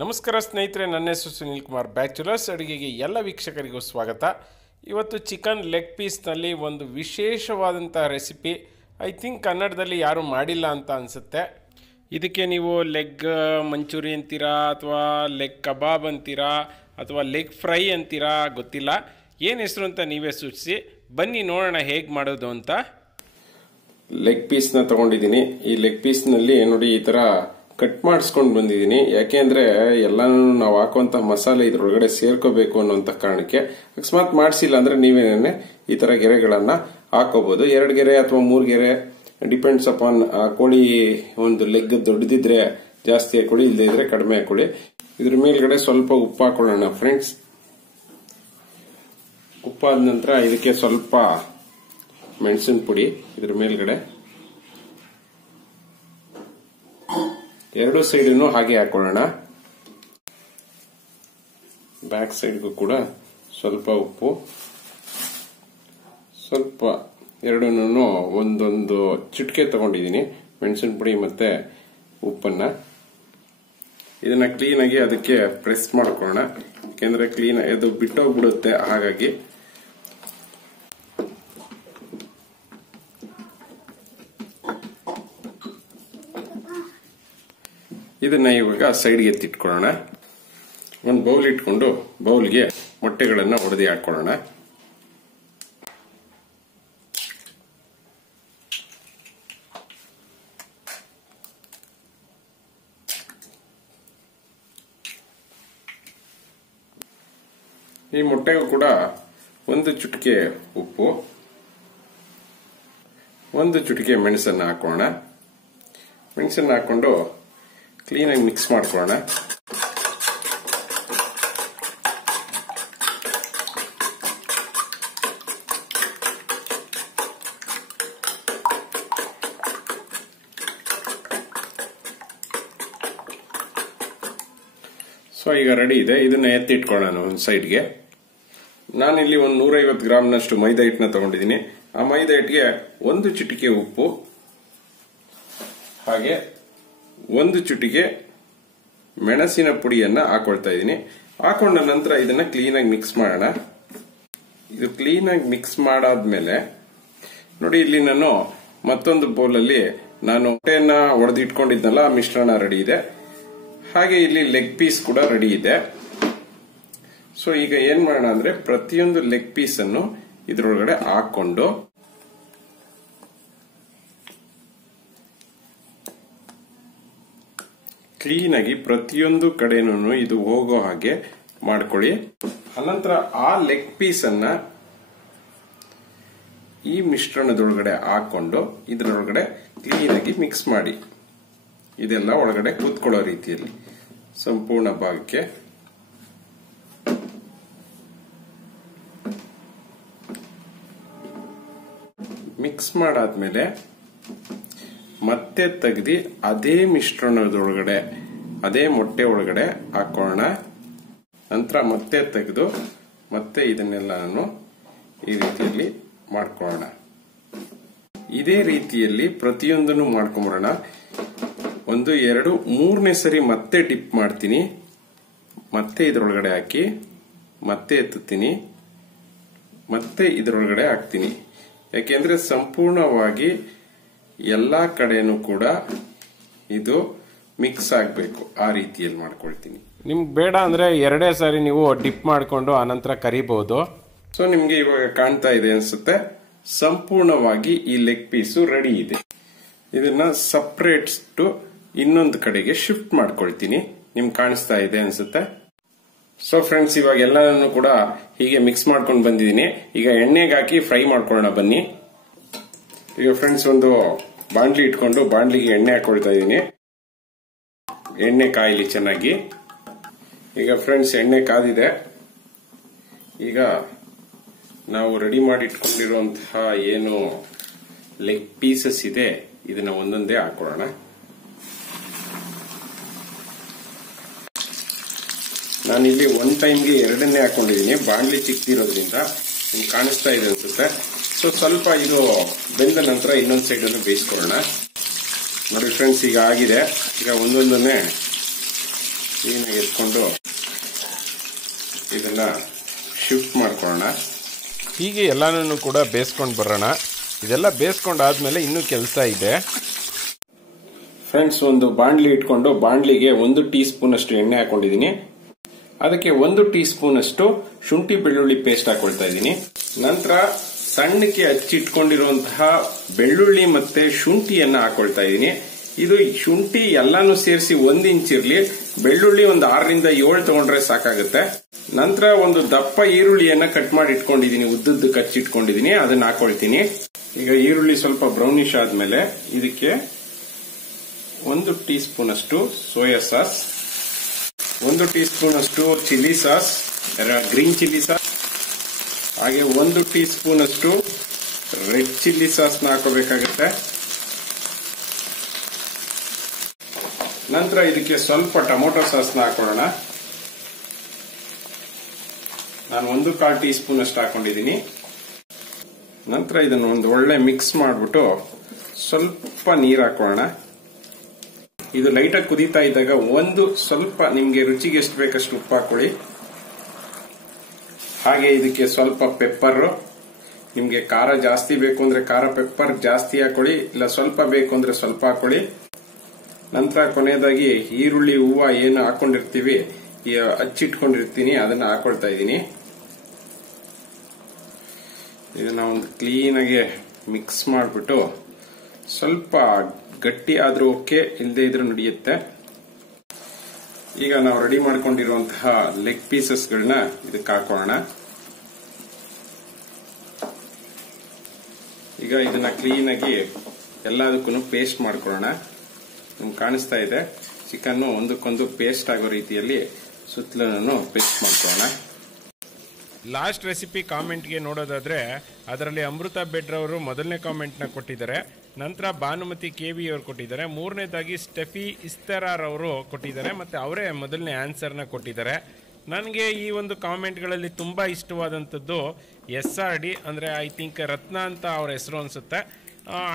ನಮಸ್ಕಾರ ಸ್ನೇಹಿತರೆ, ನನ್ನ ಹೆಸರು ಸುನೀಲ್ ಕುಮಾರ್ ಬ್ಯಾಚುಲರ್ಸ್. ಅಡುಗೆಗೆ ಎಲ್ಲ ವೀಕ್ಷಕರಿಗೂ ಸ್ವಾಗತ. ಇವತ್ತು ಚಿಕನ್ ಲೆಗ್ ಪೀಸ್ನಲ್ಲಿ ಒಂದು ವಿಶೇಷವಾದಂಥ ರೆಸಿಪಿ. ಐ ಥಿಂಕ್ ಕನ್ನಡದಲ್ಲಿ ಯಾರೂ ಮಾಡಿಲ್ಲ ಅಂತ ಅನಿಸುತ್ತೆ. ಇದಕ್ಕೆ ನೀವು ಲೆಗ್ ಮಂಚೂರಿ ಅಂತೀರಾ, ಅಥವಾ ಲೆಗ್ ಕಬಾಬ್ ಅಂತೀರಾ, ಅಥವಾ ಲೆಗ್ ಫ್ರೈ ಅಂತೀರಾ, ಗೊತ್ತಿಲ್ಲ. ಏನು ಹೆಸರು ಅಂತ ನೀವೇ ಸೂಚಿಸಿ. ಬನ್ನಿ ನೋಡೋಣ ಹೇಗೆ ಮಾಡೋದು ಅಂತ. ಲೆಗ್ ಪೀಸ್ನ ತಗೊಂಡಿದ್ದೀನಿ. ಈ ಲೆಗ್ ಪೀಸ್ನಲ್ಲಿ ನೋಡಿ ಈ ತರ ಕಟ್ ಮಾಡಿಸ್ಕೊಂಡು ಬಂದಿದ್ದೀನಿ. ಯಾಕೆಂದ್ರೆ ಎಲ್ಲಾನು ನಾವು ಹಾಕುವಂತ ಮಸಾಲೆ ಇದ್ರೊಳಗಡೆ ಸೇರ್ಕೋಬೇಕು ಅನ್ನೋಂಥ ಕಾರಣಕ್ಕೆ ಅಕಸ್ಮಾತ್ ಮಾಡಿಸಿಲ್ಲ ಅಂದ್ರೆ ನೀವೇನೇ ಈ ತರ ಗೆರೆಗಳನ್ನ ಹಾಕೋಬಹುದು ಎರಡು ಗೆರೆ ಅಥವಾ ಮೂರು ಗೆರೆ ಡಿಪೆಂಡ್ಸ್ ಅಪಾನ್ ಕೋಳಿ ಒಂದು ಲೆಗ್ ದೊಡ್ಡದಿದ್ರೆ ಜಾಸ್ತಿ ಹಾಕೊಳ್ಳಿ ಇಲ್ಲದೆ ಇದ್ರೆ ಕಡಿಮೆ ಹಾಕೊಳ್ಳಿ. ಇದ್ರ ಮೇಲ್ಗಡೆ ಸ್ವಲ್ಪ ಉಪ್ಪು ಹಾಕೊಳ್ಳೋಣ ಫ್ರೆಂಡ್ಸ್ ಉಪ್ಪಾದ ನಂತರ ಇದಕ್ಕೆ ಸ್ವಲ್ಪ ಮೆಣಸಿನ ಪುಡಿ ಇದ್ರ ಮೇಲ್ಗಡೆ. ಎರಡು ಸೈಡನ್ನು ಹಾಗೆ ಹಾಕೊಳ್ಳೋಣ. ಬ್ಯಾಕ್ ಸೈಡ್ಗೂ ಕೂಡ ಸ್ವಲ್ಪ ಉಪ್ಪು. ಸ್ವಲ್ಪ ಎರಡನ್ನೂ ಒಂದೊಂದು ಚಿಟಿಕೆ ತಗೊಂಡಿದ್ದೀನಿ. ಮೆಣಸಿನ ಪುಡಿ ಮತ್ತೆ ಉಪ್ಪನ್ನ. ಇದನ್ನ ಕ್ಲೀನಾಗಿ ಅದಕ್ಕೆ ಪ್ರೆಸ್ ಮಾಡ್ಕೊಳ್ಳೋಣ. ಯಾಕೆಂದ್ರೆ ಕ್ಲೀನ್ ಅದು ಬಿಟ್ಟೋಗ್ಬಿಡುತ್ತೆ ಹಾಗಾಗಿ. ಇದನ್ನ ಇವಾಗ ಸೈಡ್ಗೆ ಎತ್ತಿಟ್ಕೊಳ್ಳೋಣ ಒಂದು ಬೌಲ್ ಇಟ್ಕೊಂಡು ಬೌಲ್ಗೆ ಮೊಟ್ಟೆಗಳನ್ನ ಹೊಡೆದಿ ಹಾಕೊಳ್ಳೋಣ. ಈ ಮೊಟ್ಟೆಗೂ ಕೂಡ ಒಂದು ಚುಟಿಕೆ ಉಪ್ಪು, ಒಂದು ಚುಟಿಕೆ ಮೆಣಸನ್ನು ಹಾಕೋಣ ಮೆಣಸನ್ನು ಹಾಕೊಂಡು ಕ್ಲೀನಾಗಿ ಮಿಕ್ಸ್ ಮಾಡ್ಕೊಳ್ಳೋಣ. ಸೊ ಈಗ ರೆಡಿ ಇದೆ. ಇದನ್ನ ಎತ್ತಿಟ್ಕೊಳ್ಳೋಣ ಒಂದು ಸೈಡ್ಗೆ ನಾನಿಲ್ಲಿ ಒಂದು ನೂರೈವತ್ತು ಗ್ರಾಮ್ನಷ್ಟು ಮೈದಾ ಹಿಟ್ಟನ್ನ ತಗೊಂಡಿದ್ದೀನಿ. ಆ ಮೈದಾ ಹಿಟ್ಟಿಗೆ ಒಂದು ಚಿಟಿಕೆ ಉಪ್ಪು, ಹಾಗೆ ಒಂದು ಚುಟಿಗೆ ಮೆಣಸಿನ ಪುಡಿಯನ್ನ ಹಾಕೊಳ್ತಾ ಇದ್ದೀನಿ. ಹಾಕೊಂಡ ನಂತರ ಇದನ್ನ ಕ್ಲೀನಾಗಿ ಮಿಕ್ಸ್ ಮಾಡೋಣ. ಇದು ಕ್ಲೀನಾಗಿ ಮಿಕ್ಸ್ ಮಾಡಾದ್ಮೇಲೆ, ನೋಡಿ ಇಲ್ಲಿ ನಾನು ಮತ್ತೊಂದು ಬೌಲಲ್ಲಿ ನಾನು ಹೊಟ್ಟೆಯನ್ನ ಹೊಡೆದಿಟ್ಕೊಂಡಿದ್ನಲ್ಲ ಆ ಮಿಶ್ರಣ ರೆಡಿ ಇದೆ. ಹಾಗೆ ಇಲ್ಲಿ ಲೆಗ್ ಪೀಸ್ ಕೂಡ ರೆಡಿ ಇದೆ. ಸೊ ಈಗ ಏನ್ ಮಾಡೋಣ ಅಂದ್ರೆ ಪ್ರತಿಯೊಂದು ಲೆಗ್ ಪೀಸ್ ಅನ್ನು ಇದ್ರೊಳಗಡೆ ಹಾಕೊಂಡು ಕ್ಲೀನ್ ಆಗಿ ಪ್ರತಿಯೊಂದು ಕಡೆನೂ ಇದು ಹೋಗೋ ಹಾಗೆ ಮಾಡ್ಕೊಳ್ಳಿ. ಅನಂತರ ಆ ಲೆಗ್ ಪೀಸ್ ಅನ್ನ ಈ ಮಿಶ್ರಣದೊಳಗಡೆ ಹಾಕೊಂಡು ಇದರೊಳಗಡೆ ಕ್ಲೀನಾಗಿ ಮಿಕ್ಸ್ ಮಾಡಿ. ಇದೆಲ್ಲ ಒಳಗಡೆ ಕೂತ್ಕೊಳ್ಳೋ ರೀತಿಯಲ್ಲಿ. ಸಂಪೂರ್ಣ ಭಾಗಕ್ಕೆ. ಮಿಕ್ಸ್ ಮಾಡಾದ್ಮೇಲೆ ಮತ್ತೆ ತೆಗೆದು ಅದೇ ಮಿಶ್ರಣದೊಳಗಡೆ, ಅದೇ ಮೊಟ್ಟೆ ಒಳಗಡೆ ಹಾಕೋಣ. ನಂತರ ಮತ್ತೆ ತೆಗೆದು ಮತ್ತೆ ಇದನ್ನೆಲ್ಲ ನಾನು ಈ ರೀತಿಯಲ್ಲಿ ಮಾಡ್ಕೊಳ್ಳೋಣ. ಇದೇ ರೀತಿಯಲ್ಲಿ ಪ್ರತಿಯೊಂದನ್ನು ಮಾಡ್ಕೊಂಬರೋಣ. ಒಂದು, ಎರಡು, ಮೂರನೇ ಸರಿ ಮತ್ತೆ ಡಿಪ್ ಮಾಡ್ತೀನಿ. ಮತ್ತೆ ಇದರೊಳಗಡೆ ಹಾಕಿ, ಮತ್ತೆ ಎತ್ತುತ್ತೀನಿ. ಮತ್ತೆ ಇದರೊಳಗಡೆ ಹಾಕ್ತೀನಿ. ಯಾಕೆಂದ್ರೆ ಸಂಪೂರ್ಣವಾಗಿ ಎಲ್ಲಾ ಕಡೆನೂ ಕೂಡ ಇದು ಮಿಕ್ಸ್ ಆಗಬೇಕು. ಆ ರೀತಿಯಲ್ಲಿ ಮಾಡ್ಕೊಳ್ತೀನಿ. ನಿಮ್ಗೆ ಬೇಡ ಅಂದ್ರೆ ಎರಡೇ ಸಾರಿ ನೀವು ಡಿಪ್ ಮಾಡಿಕೊಂಡು ಆನಂತರ ಕರಿಬಹುದು ಸೊ ನಿಮಗೆ ಇವಾಗ ಕಾಣ್ತಾ ಇದೆ ಅನ್ಸುತ್ತೆ. ಸಂಪೂರ್ಣವಾಗಿ ಈ ಲೆಗ್ ಪೀಸು ರೆಡಿ ಇದೆ. ಇದನ್ನ ಟು ಇನ್ನೊಂದು ಕಡೆಗೆ ಶಿಫ್ಟ್ ಮಾಡ್ಕೊಳ್ತೀನಿ. ನಿಮ್ಗೆ ಕಾಣಿಸ್ತಾ ಇದೆ ಅನ್ಸುತ್ತೆ? ಸೊ ಫ್ರೆಂಡ್ಸ್ ಇವಾಗ ಎಲ್ಲಾನು ಕೂಡ ಹೀಗೆ ಮಿಕ್ಸ್ ಮಾಡ್ಕೊಂಡು ಬಂದಿದ್ದೀನಿ. ಈಗ ಎಣ್ಣೆಗಾಕಿ ಫ್ರೈ ಮಾಡ್ಕೊಳ್ಳೋಣ ಬನ್ನಿ. ಈಗ ಫ್ರೆಂಡ್ಸ್ ಒಂದು ಬಾಂಡ್ಲಿ ಇಟ್ಕೊಂಡು ಬಾಂಡ್ಲಿಗೆ ಎಣ್ಣೆ ಹಾಕೊಳ್ತಾ ಇದ್ದೀನಿ ಎಣ್ಣೆ ಕಾಯಿಲಿ ಚೆನ್ನಾಗಿ. ಈಗ ಫ್ರೆಂಡ್ಸ್ ಎಣ್ಣೆ ಕಾದಿದೆ. ಈಗ ನಾವು ರೆಡಿ ಮಾಡಿ ಇಟ್ಕೊಂಡಿರುವಂತಹ ಏನು ಲೆಗ್ ಪೀಸಸ್ ಇದೆ, ಇದನ್ನ ಒಂದೊಂದೇ ಹಾಕೊಳ್ಳೋಣ ನಾನಿಲ್ಲಿ ಒನ್ ಟೈಮ್ಗೆ ಎರಡನ್ನೇ ಹಾಕೊಂಡಿದ್ದೀನಿ ಬಾಂಡ್ಲಿ ಚಿಕ್ಕದಿರೋದ್ರಿಂದ ನಿಮ್ಗೆ ಕಾಣಿಸ್ತಾ ಇದೆ ಅನ್ಸುತ್ತೆ. ಸೊ ಸ್ವಲ್ಪ ಇದು ಬೆಂದ ನಂತರ ಇನ್ನೊಂದು ಸೈಡನ್ನು ಬೇಯಿಸ್ಕೊಳ್ಳೋಣ. ನೋಡಿ ಫ್ರೆಂಡ್ಸ್ ಈಗ ಆಗಿದೆ. ಈಗ ಒಂದೊಂದನ್ನೇ ಕ್ಲೀನಾಗಿ ಎತ್ಕೊಂಡು ಇದನ್ನ ಶಿಫ್ಟ್ ಮಾಡ್ಕೊಳ್ಳೋಣ. ಹೀಗೆ ಎಲ್ಲಾನು ಕೂಡ ಬೇಯಿಸ್ಕೊಂಡು ಬರೋಣ. ಇದೆಲ್ಲ ಬೇಯಿಸ್ಕೊಂಡಾದ್ಮೇಲೆ ಇನ್ನೂ ಕೆಲಸ ಇದೆ. ಫ್ರೆಂಡ್ಸ್ ಒಂದು ಬಾಂಡ್ಲಿ ಇಟ್ಕೊಂಡು ಬಾಂಡ್ಲಿಗೆ ಒಂದು ಟೀ ಸ್ಪೂನ್ ಅಷ್ಟು ಎಣ್ಣೆ ಹಾಕೊಂಡಿದ್ದೀನಿ. ಅದಕ್ಕೆ ಒಂದು ಟೀ ಸ್ಪೂನ್ ಅಷ್ಟು ಶುಂಠಿ ಬೆಳ್ಳುಳ್ಳಿ ಪೇಸ್ಟ್ ಹಾಕೊಳ್ತಾ ಇದ್ದೀನಿ. ನಂತರ ಸಣ್ಣಕ್ಕೆ ಹಚ್ಚಿಟ್ಕೊಂಡಿರುವಂತಹ ಬೆಳ್ಳುಳ್ಳಿ ಮತ್ತೆ ಶುಂಠಿಯನ್ನ ಹಾಕೊಳ್ತಾ ಇದ್ದೀನಿ ಇದು ಶುಂಠಿ ಎಲ್ಲಾನು ಸೇರಿಸಿ ಒಂದ್ ಇಂಚ್ ಇರ್ಲಿ. ಬೆಳ್ಳುಳ್ಳಿ ಒಂದು ಆರರಿಂದ ಏಳು ತಗೊಂಡ್ರೆ ಸಾಕಾಗುತ್ತೆ. ನಂತರ ಒಂದು ದಪ್ಪ ಈರುಳ್ಳಿಯನ್ನ ಕಟ್ ಮಾಡಿ ಇಟ್ಕೊಂಡಿದ್ದೀನಿ ಉದ್ದದ್ದು ಕಚ್ಚಿಟ್ಕೊಂಡಿದೀನಿ. ಅದನ್ನ ಹಾಕೊಳ್ತೀನಿ. ಈಗ ಈರುಳ್ಳಿ ಸ್ವಲ್ಪ ಬ್ರೌನಿಶ್ ಆದ್ಮೇಲೆ ಇದಕ್ಕೆ ಒಂದು ಟೀ ಸ್ಪೂನ್ ಅಷ್ಟು ಸೋಯಾ ಸಾಸ್, ಒಂದು ಟೀ ಸ್ಪೂನ್ ಅಷ್ಟು chilli sauce green chilli sauce ಹಾಗೆ ಒಂದು ಟೀ ಸ್ಪೂನ್ ಅಷ್ಟು ರೆಡ್ ಚಿಲ್ಲಿ ಸಾಸ್ನ ಹಾಕೋಬೇಕಾಗುತ್ತೆ. ನಂತರ ಇದಕ್ಕೆ ಸ್ವಲ್ಪ ಟೊಮೊಟೊ ಸಾಸ್ನ ಹಾಕೊಳ್ಳೋಣ. ನಾನು ಒಂದು ಕಾಲು ಟೀ ಸ್ಪೂನ್ ಅಷ್ಟು ಹಾಕೊಂಡಿದ್ದೀನಿ. ನಂತರ ಇದನ್ನು ಒಂದು ಒಳ್ಳೆ ಮಿಕ್ಸ್ ಮಾಡಿಬಿಟ್ಟು ಸ್ವಲ್ಪ ನೀರು ಹಾಕೊಳ್ಳೋಣ. ಇದು ಲೈಟಾಗಿ ಕುದೀತಾ ಇದ್ದಾಗ ಒಂದು ಸ್ವಲ್ಪ ನಿಮ್ಗೆ ರುಚಿಗೆ ಎಷ್ಟು ಬೇಕಷ್ಟು ಉಪ್ಪು ಹಾಕೊಳ್ಳಿ. ಹಾಗೆ ಇದಕ್ಕೆ ಸ್ವಲ್ಪ ಪೆಪ್ಪರು ನಿಮಗೆ ಖಾರ ಜಾಸ್ತಿ ಬೇಕು ಅಂದ್ರೆ ಖಾರ ಪೆಪ್ಪರ್ ಜಾಸ್ತಿ ಹಾಕೊಳ್ಳಿ, ಇಲ್ಲ ಸ್ವಲ್ಪ ಬೇಕು ಅಂದ್ರೆ ಸ್ವಲ್ಪ ಹಾಕೊಳ್ಳಿ. ನಂತರ ಕೊನೆಯದಾಗಿ ಈರುಳ್ಳಿ, ಹೂವು ಏನು ಹಾಕೊಂಡಿರ್ತೀವಿ ಹಚ್ಚಿಟ್ಕೊಂಡಿರ್ತೀನಿ, ಅದನ್ನ ಹಾಕೊಳ್ತಾ ಇದ್ದೀನಿ. ಇದನ್ನ ಒಂದು ಆಗಿ ಮಿಕ್ಸ್ ಮಾಡಿಬಿಟ್ಟು ಸ್ವಲ್ಪ ಗಟ್ಟಿ ಆದ್ರೂ ಓಕೆ ಇಲ್ಲದೆ ಇದ್ರೂ ನಡೆಯುತ್ತೆ. ಈಗ ನಾವು ರೆಡಿ ಮಾಡ್ಕೊಂಡಿರುವಂತಹ ಲೆಗ್ ಪೀಸಸ್ಗಳನ್ನ ಇದಕ್ಕೆ ಹಾಕೋಣ. ಈಗ ಇದನ್ನ ಕ್ಲೀನ್ ಆಗಿ ಎಲ್ಲದಕ್ಕೂ ಪೇಸ್ಟ್ ಮಾಡ್ಕೊಳ್ಳೋಣ. ನಿಮ್ಗೆ ಕಾಣಿಸ್ತಾ ಇದೆ. ಚಿಕನ್ನು ಒಂದಕ್ಕೊಂದು ಪೇಸ್ಟ್ ಆಗೋ ರೀತಿಯಲ್ಲಿ ಸುತ್ತಲೂ ಪೇಸ್ಟ್ ಮಾಡ್ಕೊಳ್ಳೋಣ. ಲಾಸ್ಟ್ ರೆಸಿಪಿ ಕಾಮೆಂಟ್ಗೆ ನೋಡೋದಾದ್ರೆ, ಅದರಲ್ಲಿ ಅಮೃತ ಬೆಡ್ರವರು ಮೊದಲನೇ ಕಾಮೆಂಟ್ನ ಕೊಟ್ಟಿದ್ದಾರೆ. ನಂತರ ಭಾನುಮತಿ ಕೆ ವಿ ಅವರು ಕೊಟ್ಟಿದ್ದಾರೆ. ಮೂರನೇದಾಗಿ ಸ್ಟೆಫಿ ಇಸ್ತರಾರ್ ಅವರು ಕೊಟ್ಟಿದ್ದಾರೆ ಮತ್ತು ಅವರೇ ಮೊದಲನೇ ಆನ್ಸರ್ನ ಕೊಟ್ಟಿದ್ದಾರೆ. ನನಗೆ ಈ ಒಂದು ಕಾಮೆಂಟ್ಗಳಲ್ಲಿ ತುಂಬ ಇಷ್ಟವಾದಂಥದ್ದು ಎಸ್ ಆರ್ ಡಿ ಅಂದರೆ ಐ ಥಿಂಕ್ ರತ್ನ ಅಂತ ಅವ್ರ ಹೆಸರು ಅನಿಸುತ್ತೆ.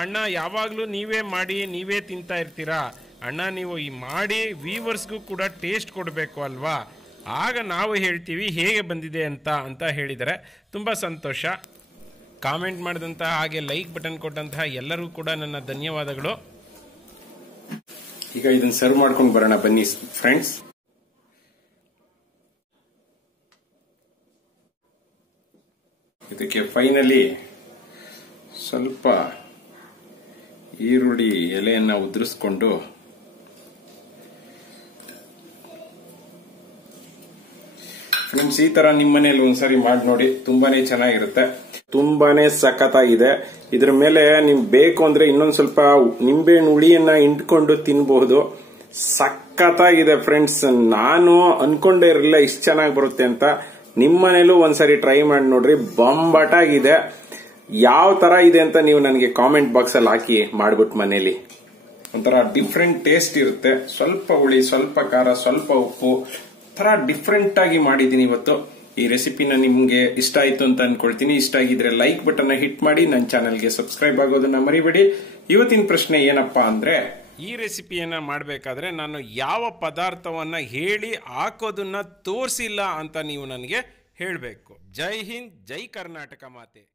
ಅಣ್ಣ ಯಾವಾಗಲೂ ನೀವೇ ಮಾಡಿ, ನೀವೇ ತಿಂತಾ ಇರ್ತೀರಾ? ಅಣ್ಣ, ನೀವು ಈ ಮಾಡಿ ವೀವರ್ಸ್ಗೂ ಕೂಡ ಟೇಸ್ಟ್ ಕೊಡಬೇಕು ಅಲ್ವಾ? ಆಗ ನಾವು ಹೇಳ್ತೀವಿ, ಹೇಗೆ ಬಂದಿದೆ ಅಂತ ಅಂತ ಹೇಳಿದರೆ ತುಂಬ ಸಂತೋಷ. ಕಾಮೆಂಟ್ ಮಾಡಿದಂತಹ ಹಾಗೆ ಲೈಕ್ ಬಟನ್ ಕೊಟ್ಟಂತಹ ಎಲ್ಲರಿಗೂ ಕೂಡ ನನ್ನ ಧನ್ಯವಾದಗಳು. ಈಗ ಇದನ್ನ ಸರ್ವ್ ಮಾಡ್ಕೊಂಡು ಬರೋಣ ಬನ್ನಿ ಫ್ರೆಂಡ್ಸ್ ಇದಕ್ಕೆ ಫೈನಲಿ ಸ್ವಲ್ಪ ಈರುಳ್ಳಿ ಎಲೆಯನ್ನು ಉದುರಿಸ್ಕೊಂಡು ಫ್ರೆಂಡ್ಸ್ ಈ ತರ ನಿಮ್ಮ ಮನೇಲಿ ಒಂದ್ಸರಿ ಮಾಡಿ ನೋಡಿ, ತುಂಬಾನೇ ಚೆನ್ನಾಗಿರುತ್ತೆ. ತುಂಬಾನೇ ಸಖತ್ತಾಗಿದೆ. ಇದ್ರ ಮೇಲೆ ನಿಮ್ ಬೇಕು ಅಂದ್ರೆ ಇನ್ನೊಂದ್ ಸ್ವಲ್ಪ ನಿಂಬೆ ಹುಳಿಯನ್ನ ಇಂಟ್ಕೊಂಡು ತಿನ್ಬಹುದು. ಸಖತ್ತಾಗಿದೆ ಫ್ರೆಂಡ್ಸ್ ನಾನು ಅನ್ಕೊಂಡೇ ಇರಲಿಲ್ಲ ಇಷ್ಟು ಚೆನ್ನಾಗಿ ಬರುತ್ತೆ ಅಂತ. ನಿಮ್ಮ ಮನೇಲೂ ಒಂದ್ಸರಿ ಟ್ರೈ ಮಾಡಿ ನೋಡ್ರಿ. ಬಂಬಟಾಗಿದೆ. ಯಾವ ತರ ಇದೆ ಅಂತ ನೀವು ನನಗೆ ಕಾಮೆಂಟ್ ಬಾಕ್ಸ್ ಅಲ್ಲಿ ಹಾಕಿ ಮಾಡ್ಬಿಟ್ಟು ಮನೇಲಿ. ಒಂಥರ ಡಿಫ್ರೆಂಟ್ ಟೇಸ್ಟ್ ಇರುತ್ತೆ. ಸ್ವಲ್ಪ ಹುಳಿ, ಸ್ವಲ್ಪ ಖಾರ, ಸ್ವಲ್ಪ ಉಪ್ಪು. ತರ ಡಿಫ್ರೆಂಟ್ ಆಗಿ ಮಾಡಿದೀನಿ ಇವತ್ತು. ಈ ರೆಸಿಪಿನ ನಿಮ್ಗೆ ಇಷ್ಟ ಆಯ್ತು ಅಂತ ಅನ್ಕೊಳ್ತೀನಿ. ಇಷ್ಟ ಆಗಿದ್ರೆ ಲೈಕ್ ಬಟನ್ ಹಿಟ್ ಮಾಡಿ. ನನ್ನ ಚಾನಲ್ಗೆ ಸಬ್ಸ್ಕ್ರೈಬ್ ಆಗೋದನ್ನ ಮರಿಬೇಡಿ. ಇವತ್ತಿನ ಪ್ರಶ್ನೆ ಏನಪ್ಪಾ ಅಂದ್ರೆ, ಈ ರೆಸಿಪಿಯನ್ನ ಮಾಡಬೇಕಾದ್ರೆ ನಾನು ಯಾವ ಪದಾರ್ಥವನ್ನ ಹೇಳಿ ಹಾಕೋದನ್ನ ತೋರಿಸಿಲ್ಲ ಅಂತ ನೀವು ನನಗೆ ಹೇಳಬೇಕು. ಜೈ ಹಿಂದ್, ಜೈ ಕರ್ನಾಟಕ ಮಾತೆ.